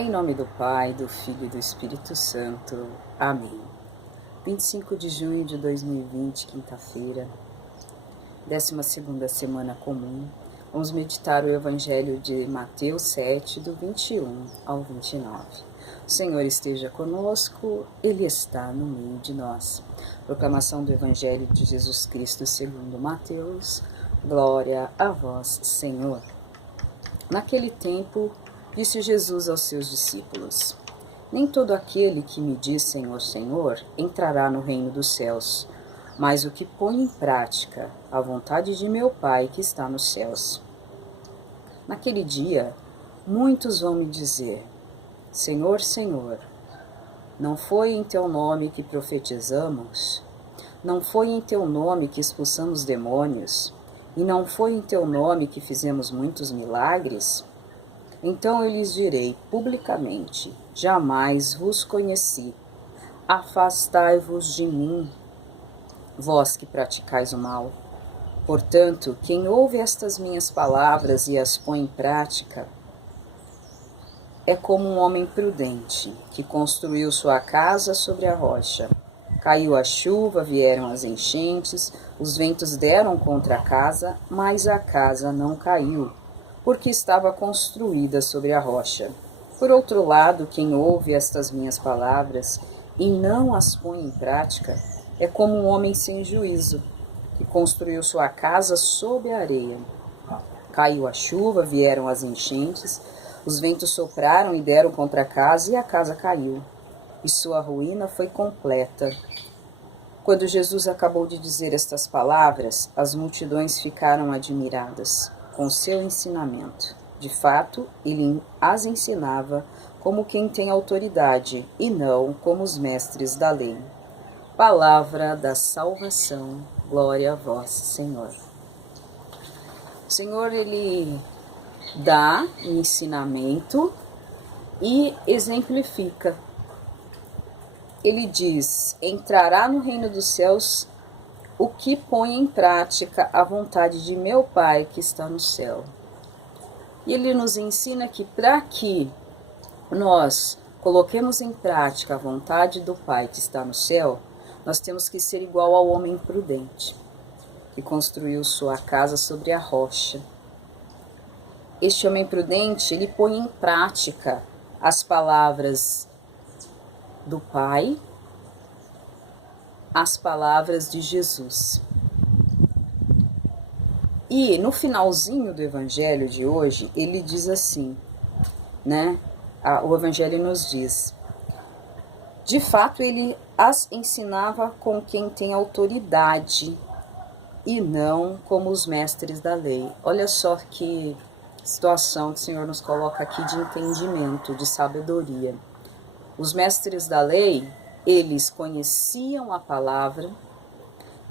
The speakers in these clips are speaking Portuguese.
Em nome do Pai, do Filho e do Espírito Santo. Amém. 25 de junho de 2020, quinta-feira, 12ª semana comum. Vamos meditar o Evangelho de Mateus 7, do 21 ao 29. O Senhor esteja conosco, Ele está no meio de nós. Proclamação do Evangelho de Jesus Cristo segundo Mateus. Glória a vós, Senhor. Naquele tempo, disse Jesus aos seus discípulos: Nem todo aquele que me diz Senhor, Senhor, entrará no reino dos céus, mas o que põe em prática a vontade de meu Pai que está nos céus. Naquele dia, muitos vão me dizer: Senhor, Senhor, não foi em teu nome que profetizamos? Não foi em teu nome que expulsamos demônios? E não foi em teu nome que fizemos muitos milagres? Então eu lhes direi publicamente: jamais vos conheci. Afastai-vos de mim, vós que praticais o mal. Portanto, quem ouve estas minhas palavras e as põe em prática, é como um homem prudente, que construiu sua casa sobre a rocha. Caiu a chuva, vieram as enchentes, os ventos deram contra a casa, mas a casa não caiu, porque estava construída sobre a rocha. Por outro lado, quem ouve estas minhas palavras e não as põe em prática, é como um homem sem juízo, que construiu sua casa sob a areia. Caiu a chuva, vieram as enchentes, os ventos sopraram e deram contra a casa, e a casa caiu, e sua ruína foi completa. Quando Jesus acabou de dizer estas palavras, as multidões ficaram admiradas com seu ensinamento. De fato, ele as ensinava como quem tem autoridade e não como os mestres da lei. Palavra da salvação, glória a vós, Senhor. O Senhor, ele dá ensinamento e exemplifica. Ele diz: entrará no reino dos céus o que põe em prática a vontade de meu Pai que está no céu. E ele nos ensina que para que nós coloquemos em prática a vontade do Pai que está no céu, nós temos que ser igual ao homem prudente, que construiu sua casa sobre a rocha. Este homem prudente, ele põe em prática as palavras do Pai, as palavras de Jesus. E no finalzinho do Evangelho de hoje, ele diz assim, né? O Evangelho nos diz: de fato, ele as ensinava com quem tem autoridade e não como os mestres da lei. Olha só que situação que o Senhor nos coloca aqui de entendimento, de sabedoria. Os mestres da lei, eles conheciam a palavra,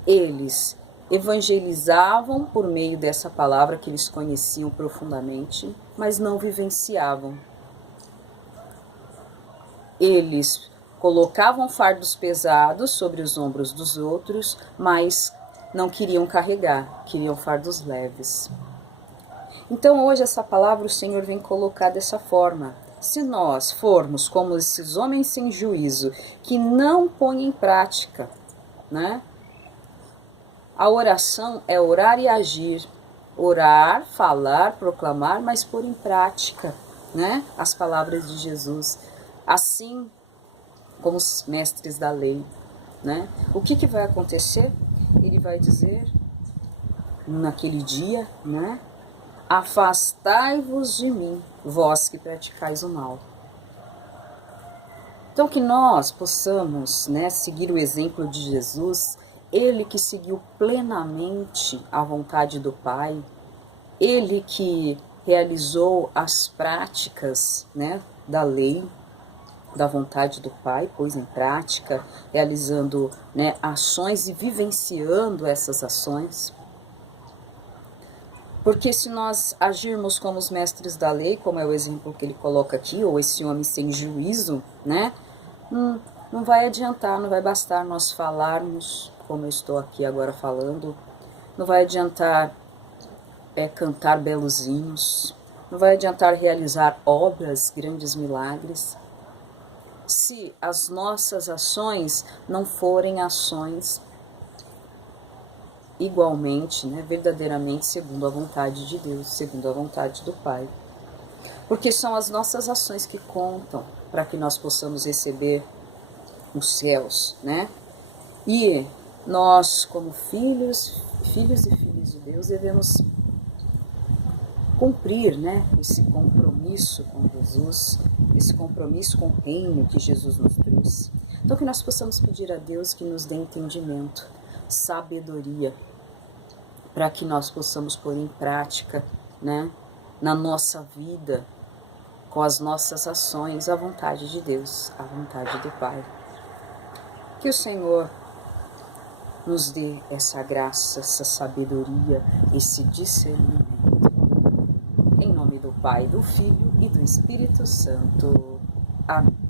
eles evangelizavam por meio dessa palavra que eles conheciam profundamente, mas não vivenciavam. Eles colocavam fardos pesados sobre os ombros dos outros, mas não queriam carregar, queriam fardos leves. Então hoje essa palavra o Senhor vem colocar dessa forma. Se nós formos como esses homens sem juízo, que não põem em prática, né? A oração é orar e agir. Orar, falar, proclamar, mas pôr em prática, né? As palavras de Jesus. Assim como os mestres da lei, né? O que vai acontecer? Ele vai dizer naquele dia, né? Afastai-vos de mim, vós que praticais o mal. Então que nós possamos, né, seguir o exemplo de Jesus, ele que seguiu plenamente a vontade do Pai, ele que realizou as práticas, né, da lei, da vontade do Pai, pôs em prática, realizando, né, ações e vivenciando essas ações. Porque se nós agirmos como os mestres da lei, como é o exemplo que ele coloca aqui, ou esse homem sem juízo, né? Não vai adiantar, não vai bastar nós falarmos, como eu estou aqui agora falando, não vai adiantar cantar belos hinos, Não vai adiantar realizar obras, grandes milagres, se as nossas ações não forem ações igualmente, né, verdadeiramente segundo a vontade de Deus, segundo a vontade do Pai. Porque são as nossas ações que contam para que nós possamos receber os céus, né? E nós, como filhos e filhas de Deus, devemos cumprir, né, esse compromisso com Jesus, esse compromisso com o reino que Jesus nos trouxe. Então que nós possamos pedir a Deus que nos dê entendimento, sabedoria, para que nós possamos pôr em prática, né, na nossa vida, com as nossas ações, a vontade de Deus, a vontade do Pai. Que o Senhor nos dê essa graça, essa sabedoria, esse discernimento. Em nome do Pai, do Filho e do Espírito Santo. Amém.